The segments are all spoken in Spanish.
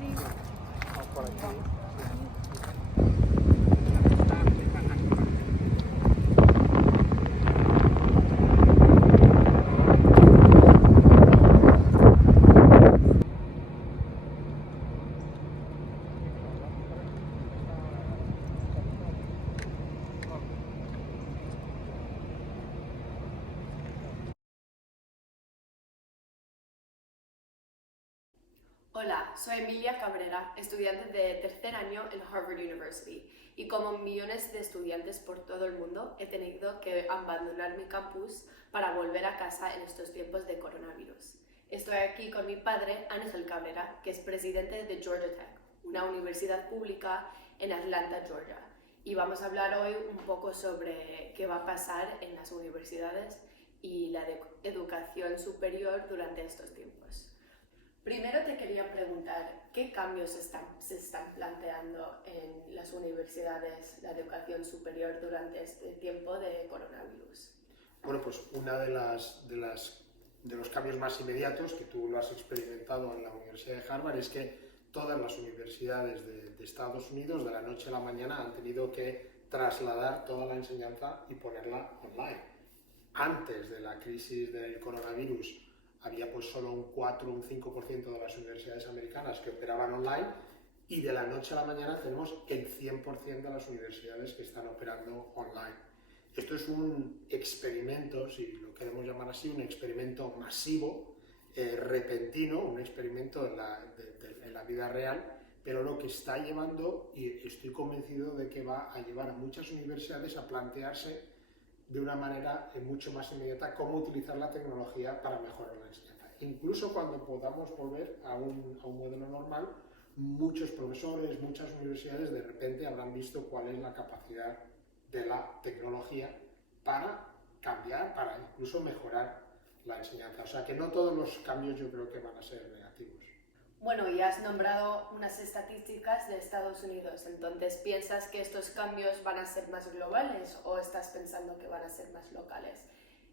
O por aquí. Hola, soy Emilia Cabrera, estudiante de tercer año en Harvard University, y como millones de estudiantes por todo el mundo he tenido que abandonar mi campus para volver a casa en estos tiempos de coronavirus. Estoy aquí con mi padre, Ángel Cabrera, que es presidente de Georgia Tech, una universidad pública en Atlanta, Georgia, y vamos a hablar hoy un poco sobre qué va a pasar en las universidades y la educación superior durante estos tiempos. Primero te quería preguntar, ¿qué cambios se están planteando en las universidades, la educación superior durante este tiempo de coronavirus? Bueno, pues una de los cambios más inmediatos, que tú lo has experimentado en la Universidad de Harvard, es que todas las universidades de Estados Unidos de la noche a la mañana han tenido que trasladar toda la enseñanza y ponerla online. Antes de la crisis del coronavirus había pues solo un 4 o un 5% de las universidades americanas que operaban online, y de la noche a la mañana tenemos el 100% de las universidades que están operando online. Esto es un experimento, si lo queremos llamar así, un experimento masivo, repentino, un experimento en la vida real, pero lo que está llevando, y estoy convencido de que va a llevar a muchas universidades a plantearse de una manera mucho más inmediata cómo utilizar la tecnología para mejorar la enseñanza. Incluso cuando podamos volver a un modelo normal, muchos profesores, muchas universidades de repente habrán visto cuál es la capacidad de la tecnología para cambiar, para incluso mejorar la enseñanza. O sea que no todos los cambios yo creo que van a ser negativos. Bueno, ya has nombrado unas estadísticas de Estados Unidos, entonces ¿piensas que estos cambios van a ser más globales o estás pensando que van a ser más locales?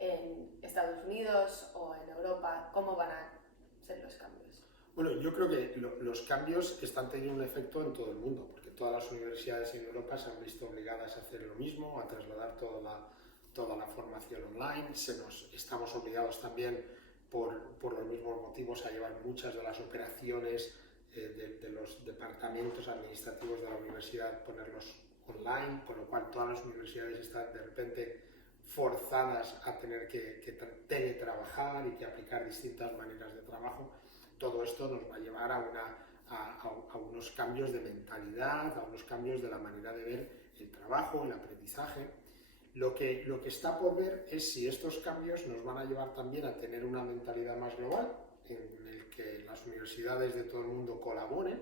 ¿En Estados Unidos o en Europa? ¿Cómo van a ser los cambios? Bueno, yo creo que los cambios están teniendo un efecto en todo el mundo, porque todas las universidades en Europa se han visto obligadas a hacer lo mismo, a trasladar toda la formación online. Estamos obligados también, por los mismos motivos, a llevar muchas de las operaciones de los departamentos administrativos de la universidad, ponerlos online, con lo cual todas las universidades están de repente forzadas a tener que teletrabajar y que aplicar distintas maneras de trabajo. Todo esto nos va a llevar a unos cambios de mentalidad, a unos cambios de la manera de ver el trabajo, el aprendizaje. Lo que está por ver es si estos cambios nos van a llevar también a tener una mentalidad más global, en el que las universidades de todo el mundo colaboren,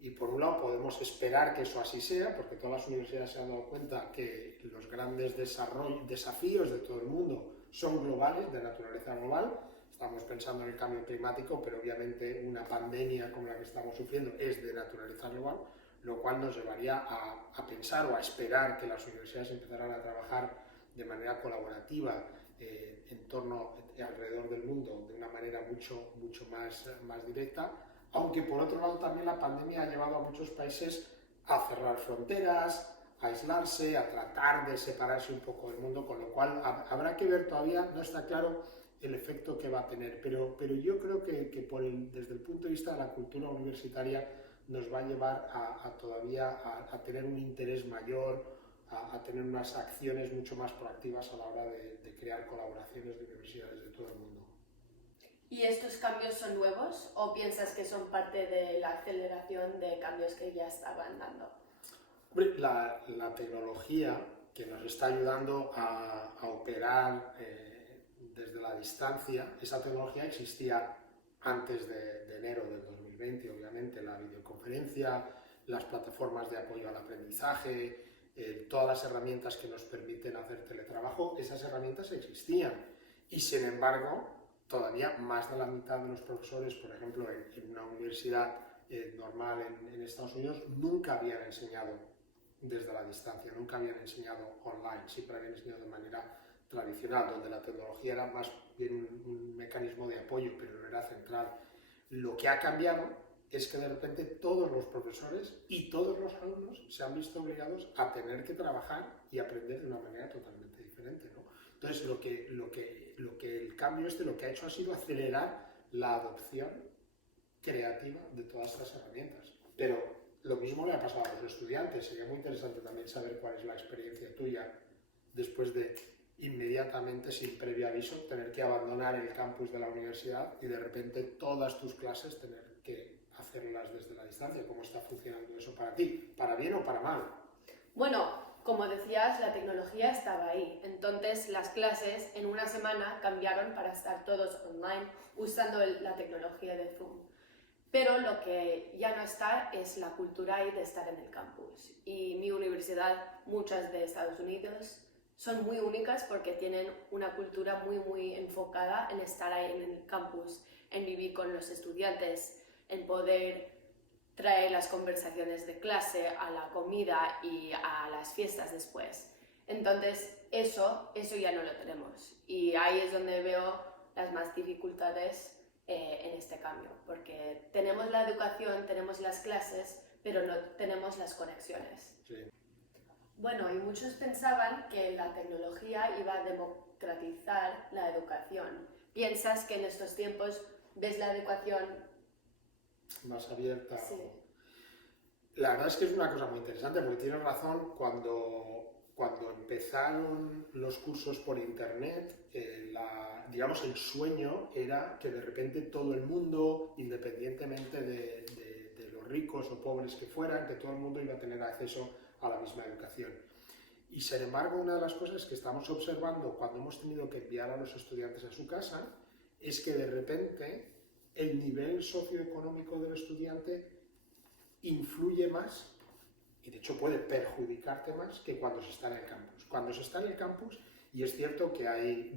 y por un lado podemos esperar que eso así sea, porque todas las universidades se han dado cuenta que los grandes desafíos de todo el mundo son globales, de naturaleza global. Estamos pensando en el cambio climático, pero obviamente una pandemia como la que estamos sufriendo es de naturaleza global, lo cual nos llevaría a pensar o a esperar que las universidades empezaran a trabajar de manera colaborativa alrededor del mundo de una manera mucho más directa, aunque por otro lado también la pandemia ha llevado a muchos países a cerrar fronteras, a aislarse, a tratar de separarse un poco del mundo, con lo cual habrá que ver, todavía no está claro el efecto que va a tener, pero yo creo que desde el punto de vista de la cultura universitaria nos va a llevar todavía a tener un interés mayor, a tener unas acciones mucho más proactivas a la hora de crear colaboraciones de universidades de todo el mundo. ¿Y estos cambios son nuevos o piensas que son parte de la aceleración de cambios que ya estaban dando? La tecnología que nos está ayudando a operar desde la distancia, esa tecnología existía antes de enero del 2020, obviamente, la videoconferencia, las plataformas de apoyo al aprendizaje, todas las herramientas que nos permiten hacer teletrabajo, esas herramientas existían, y sin embargo todavía más de la mitad de los profesores, por ejemplo, en una universidad normal en Estados Unidos, nunca habían enseñado desde la distancia, nunca habían enseñado online, siempre habían enseñado de manera tradicional, donde la tecnología era más bien un mecanismo de apoyo, pero no era central. Lo que ha cambiado es que de repente todos los profesores y todos los alumnos se han visto obligados a tener que trabajar y aprender de una manera totalmente diferente, ¿no? Entonces, lo que el cambio lo que ha hecho ha sido acelerar la adopción creativa de todas estas herramientas. Pero lo mismo le ha pasado a los estudiantes. Sería muy interesante también saber cuál es la experiencia tuya después de inmediatamente, sin previo aviso, tener que abandonar el campus de la universidad y de repente todas tus clases tener que hacerlas desde la distancia. ¿Cómo está funcionando eso para ti? ¿Para bien o para mal? Bueno, como decías, la tecnología estaba ahí. Entonces, las clases en una semana cambiaron para estar todos online usando la tecnología de Zoom. Pero lo que ya no está es la cultura ahí de estar en el campus. Y mi universidad, muchas de Estados Unidos, son muy únicas porque tienen una cultura muy enfocada en estar ahí en el campus, en vivir con los estudiantes, en poder traer las conversaciones de clase a la comida y a las fiestas después. Entonces, eso ya no lo tenemos. Y ahí es donde veo las más dificultades en este cambio, porque tenemos la educación, tenemos las clases, pero no tenemos las conexiones. Sí. Bueno, y muchos pensaban que la tecnología iba a democratizar la educación. ¿Piensas que en estos tiempos ves la educación más abierta? Sí. La verdad es que es una cosa muy interesante, porque tienes razón, cuando empezaron los cursos por internet, digamos, el sueño era que de repente todo el mundo, independientemente de los ricos o pobres que fueran, que todo el mundo iba a tener acceso a la misma educación. Y sin embargo, una de las cosas que estamos observando cuando hemos tenido que enviar a los estudiantes a su casa es que de repente el nivel socioeconómico del estudiante influye más y de hecho puede perjudicarte más que cuando se está en el campus. Cuando se está en el campus, y es cierto que hay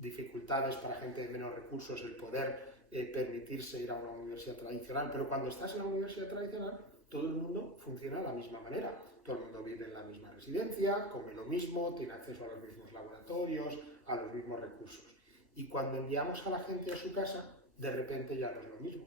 dificultades para gente de menos recursos el poder permitirse ir a una universidad tradicional, pero cuando estás en la universidad tradicional todo el mundo funciona de la misma manera. Todo el mundo vive en la misma residencia, come lo mismo, tiene acceso a los mismos laboratorios, a los mismos recursos. Y cuando enviamos a la gente a su casa, de repente ya no es lo mismo.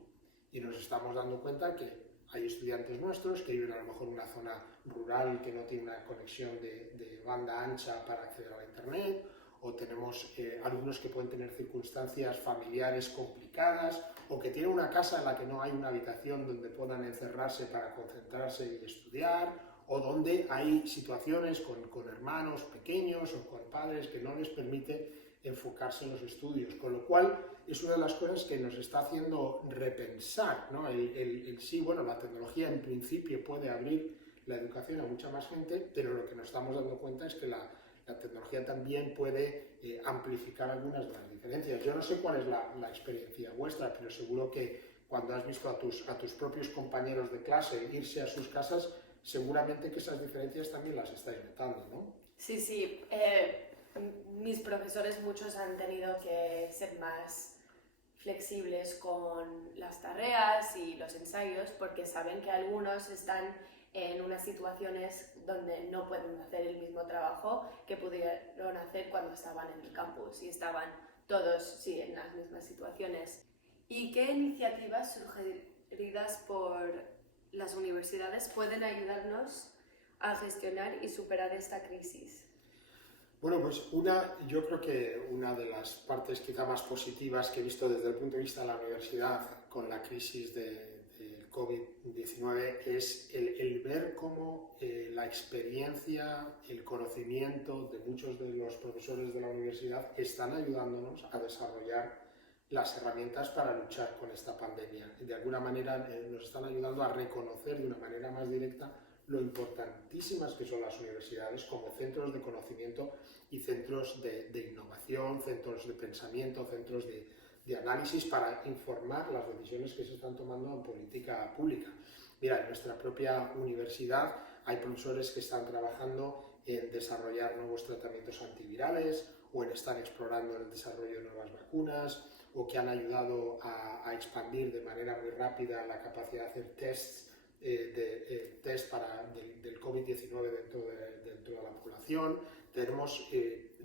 Y nos estamos dando cuenta que hay estudiantes nuestros que viven a lo mejor en una zona rural que no tiene una conexión de banda ancha para acceder a la internet, o tenemos alumnos que pueden tener circunstancias familiares complicadas, o que tienen una casa en la que no hay una habitación donde puedan encerrarse para concentrarse y estudiar, o donde hay situaciones con hermanos pequeños o con padres que no les permite enfocarse en los estudios, con lo cual es una de las cosas que nos está haciendo repensar, ¿no? Sí, bueno, la tecnología en principio puede abrir la educación a mucha más gente, pero lo que nos estamos dando cuenta es que la tecnología también puede amplificar algunas de las diferencias. Yo no sé cuál es la experiencia vuestra, pero seguro que cuando has visto a tus propios compañeros de clase irse a sus casas, seguramente que esas diferencias también las estáis notando, ¿no? Sí. Mis profesores muchos han tenido que ser más flexibles con las tareas y los ensayos porque saben que algunos están en unas situaciones donde no pueden hacer el mismo trabajo que pudieron hacer cuando estaban en el campus y estaban todos en las mismas situaciones. ¿Y qué iniciativas sugeridas por las universidades pueden ayudarnos a gestionar y superar esta crisis? Bueno, pues yo creo que una de las partes quizá más positivas que he visto desde el punto de vista de la universidad con la crisis del COVID-19 es el ver cómo la experiencia, el conocimiento de muchos de los profesores de la universidad están ayudándonos a desarrollar las herramientas para luchar con esta pandemia. De alguna manera nos están ayudando a reconocer de una manera más directa lo importantísimas que son las universidades como centros de conocimiento y centros de innovación, centros de pensamiento, centros de análisis para informar las decisiones que se están tomando en política pública. Mira, en nuestra propia universidad hay profesores que están trabajando en desarrollar nuevos tratamientos antivirales o en estar explorando el desarrollo de nuevas vacunas o que han ayudado a expandir de manera muy rápida la capacidad de hacer tests del COVID-19 dentro de la población. Tenemos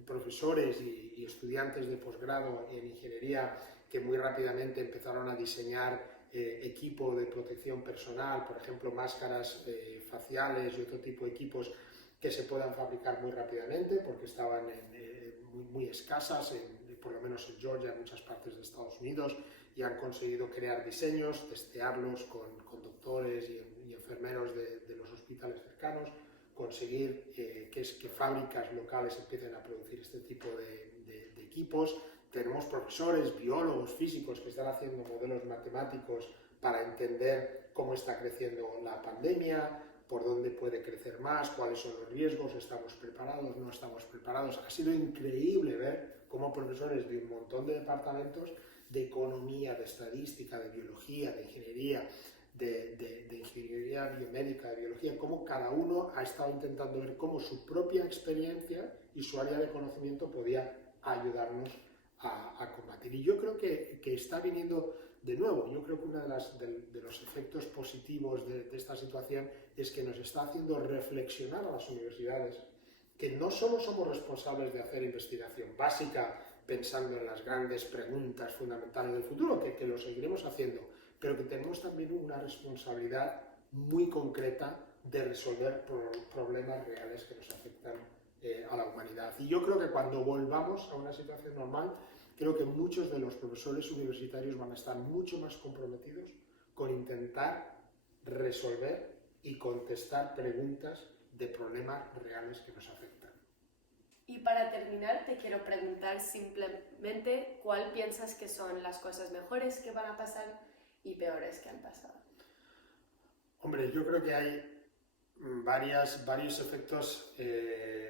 profesores y estudiantes de posgrado en ingeniería que muy rápidamente empezaron a diseñar equipo de protección personal, por ejemplo, máscaras faciales y otro tipo de equipos que se puedan fabricar muy rápidamente porque estaban muy escasas, por lo menos en Georgia, en muchas partes de Estados Unidos, y han conseguido crear diseños, testearlos con doctores y enfermeros de los hospitales cercanos, conseguir que fábricas locales empiecen a producir este tipo de equipos. Tenemos profesores, biólogos, físicos que están haciendo modelos matemáticos para entender cómo está creciendo la pandemia, por dónde puede crecer más, cuáles son los riesgos, estamos preparados, no estamos preparados. Ha sido increíble ver cómo profesores de un montón de departamentos, de economía, de estadística, de biología, de ingeniería, de ingeniería biomédica, de biología, cómo cada uno ha estado intentando ver cómo su propia experiencia y su área de conocimiento podía ayudarnos a combatir. Y yo creo que está viniendo de nuevo. Yo creo que uno de los efectos positivos de esta situación es que nos está haciendo reflexionar a las universidades, que no solo somos responsables de hacer investigación básica pensando en las grandes preguntas fundamentales del futuro, que lo seguiremos haciendo, pero que tenemos también una responsabilidad muy concreta de resolver problemas reales que nos afectan a la humanidad. Y yo creo que cuando volvamos a una situación normal, creo que muchos de los profesores universitarios van a estar mucho más comprometidos con intentar resolver y contestar preguntas de problemas reales que nos afectan. Y para terminar, te quiero preguntar simplemente cuál piensas que son las cosas mejores que van a pasar y peores que han pasado. Hombre, yo creo que hay varios efectos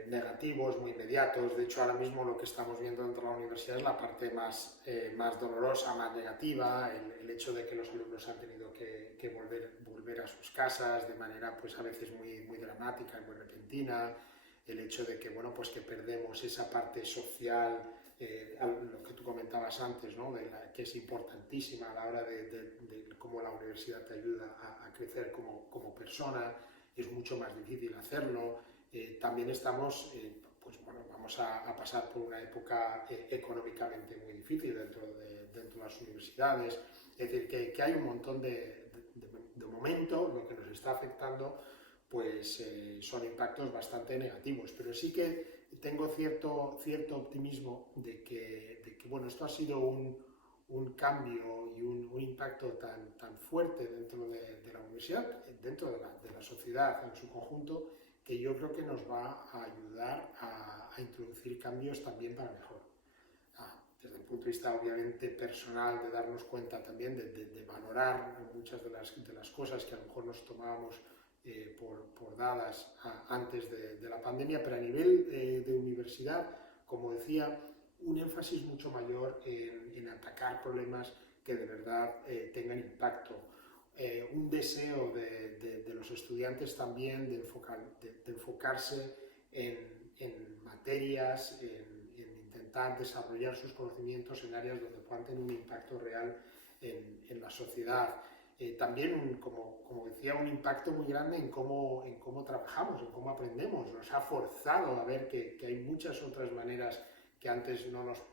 negativos muy inmediatos. De hecho, ahora mismo lo que estamos viendo dentro de la universidad es la parte más dolorosa, más negativa, el hecho de que los alumnos han tenido que volver a sus casas de manera pues a veces muy dramática y muy repentina, el hecho de que, bueno, pues que perdemos esa parte social, lo que tú comentabas antes, ¿no? Que es importantísima a la hora de cómo la universidad te ayuda a crecer como persona. Es mucho más difícil hacerlo. También estamos, pues bueno, vamos a pasar por una época económicamente muy difícil dentro de las universidades. Es decir, que hay un montón de momento, lo que nos está afectando pues son impactos bastante negativos, pero sí que tengo cierto optimismo de que bueno, esto ha sido un cambio y un impacto tan fuerte dentro de la universidad, dentro de la sociedad en su conjunto, que yo creo que nos va a ayudar a introducir cambios también para mejor. Desde el punto de vista obviamente personal, de darnos cuenta también de valorar muchas de las cosas que a lo mejor nos tomábamos por dadas antes de la pandemia, pero a nivel de universidad, como decía, un énfasis mucho mayor en atacar problemas que de verdad tengan impacto. Un deseo de los estudiantes también de enfocarse en materias, en intentar desarrollar sus conocimientos en áreas donde puedan tener un impacto real en la sociedad. También, como decía, un impacto muy grande en cómo trabajamos, en cómo aprendemos. Nos ha forzado a ver que hay muchas otras maneras que antes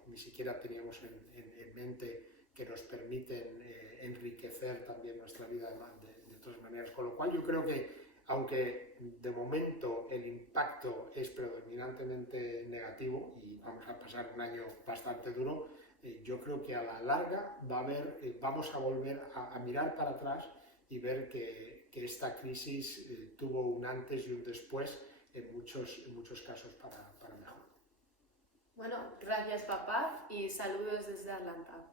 ni siquiera teníamos en mente, que nos permiten enriquecer también nuestra vida de otras maneras. Con lo cual yo creo que, aunque de momento el impacto es predominantemente negativo y vamos a pasar un año bastante duro, yo creo que a la larga vamos a volver a mirar para atrás y ver que esta crisis tuvo un antes y un después en muchos casos para mejor. Bueno, gracias papá y saludos desde Atlanta.